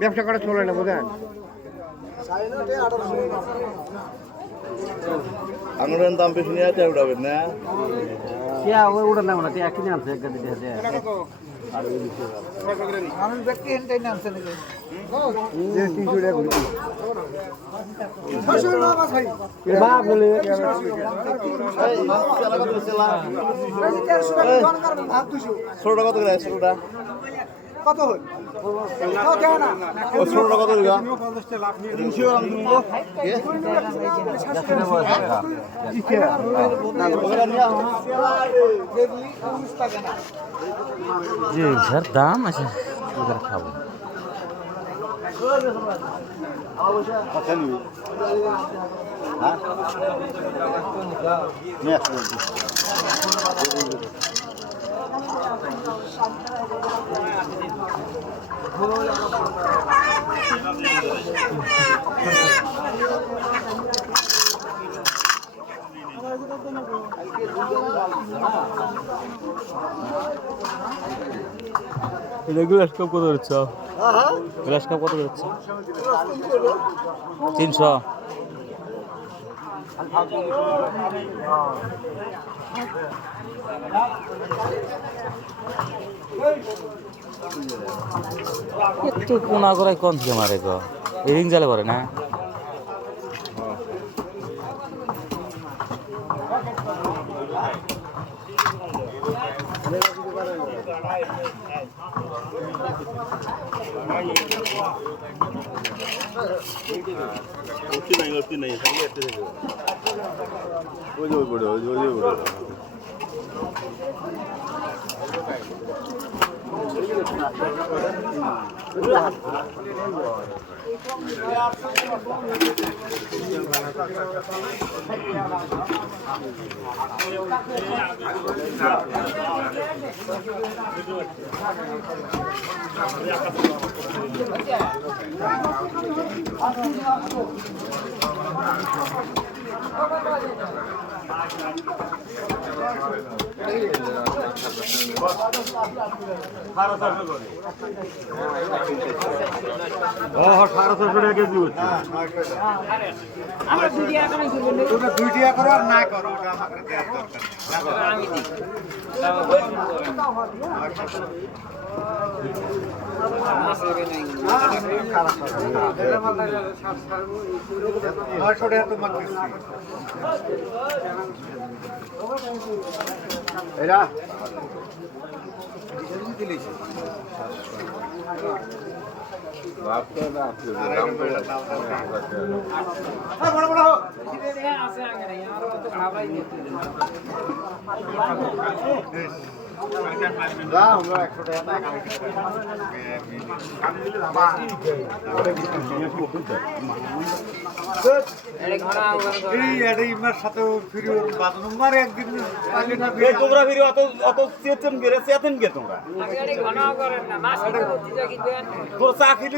ব্যবসা করা চলে না বোঝেন আঙুরের দাম বেশি নিয়ে আছে উঠাবেন না ওটা নেব না কিনে আনছে ছোটটা কত করে ছোটটা কত ছোটটা কত করে জি স্যার দাম আছে এবার খাবো গ্লাস কাপ কত হচ্ছে গ্লাস কাপ কত হচ্ছে 300 একটু কোনা করে কোন থেকে মারে গো এই রিং জালে পারে না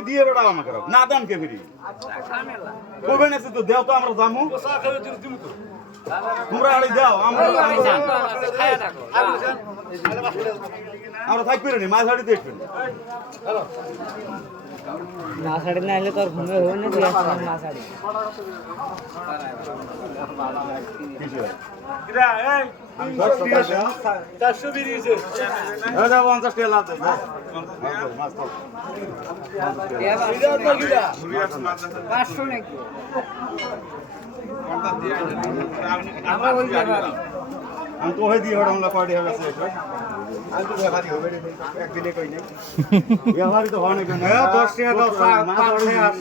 দিয়ে বেড়াও আমাকে না দেন কে ফিরি করবেন তো দেও তো আমরা দামু তোমরা আড়ি দাও আমরা থাকবে না মাছ হাড়ি দেখবেন না ছাড়ি না হলে তোর ঘুমে হবে না দিয়ে আসলাম না ছাড়ি আমি তো হয়ে দিয়ে আমরা কয়টি হবে একদিনে কই নাই ব্যবহারই তো হয় না 10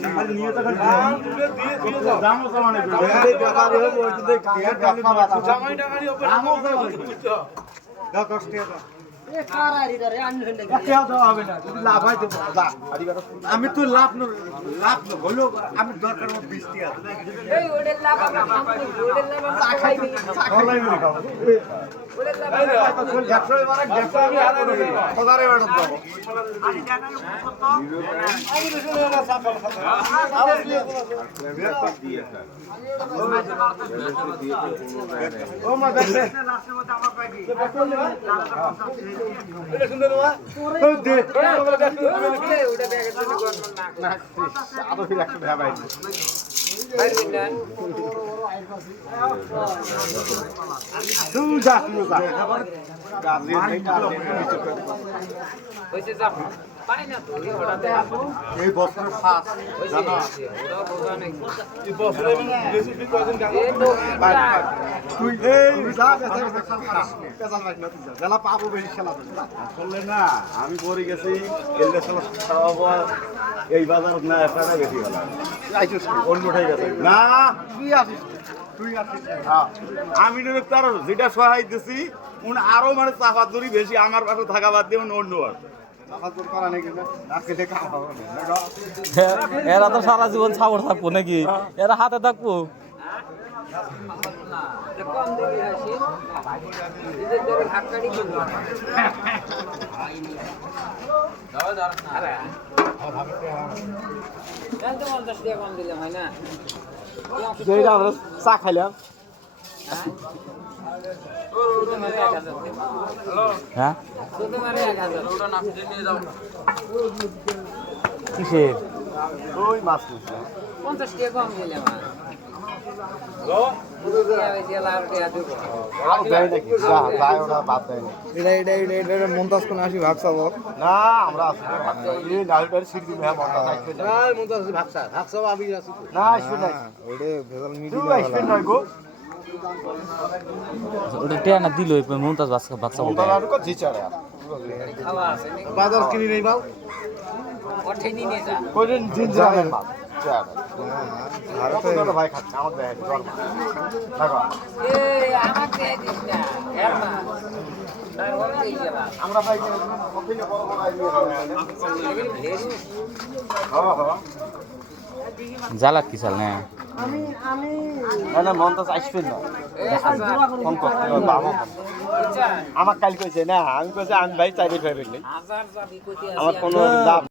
টাকা নিয়ে তো দামও তো অনেক দাও 10 টাকা আমি তো লাভ হলো আমি দরকার মতো বৃষ্টি আছে এই বছরের ফার্স্ট আসলে না আমি পরে গেছি এই বাজার না একটা বেশি গেল অন্য উঠে গেছে না আমি তার যেটা সহায় দিছি উনি আরো মানে চাপাত দড়ি বেশি আমার পাশে থাকা বাদ দিয়ে অন্য এরা তো সারা জীবন ছাগল থাকবো নাকি এরা হাতে থাকবো চা খাইলাম হ্যাঁ কিসের ওই মাছ 50 টাকা কম দিলাম মন্তাজ কোন আসি ভাবছা না আমরা ওটা টেনা দিল মমতাজ বাক্সা বাজার কিনি নেই বাল কয়দিন দিন যাবেন ভাই খাচ্ছে আমার দেয় আমরা ভাই জ্বালাত কি চাল না মন্তাজ আসবেন না আমার কাল কইছে না আমি কইছে আমি ভাই চাইলে ফেরবেন আমার কোনো লাভ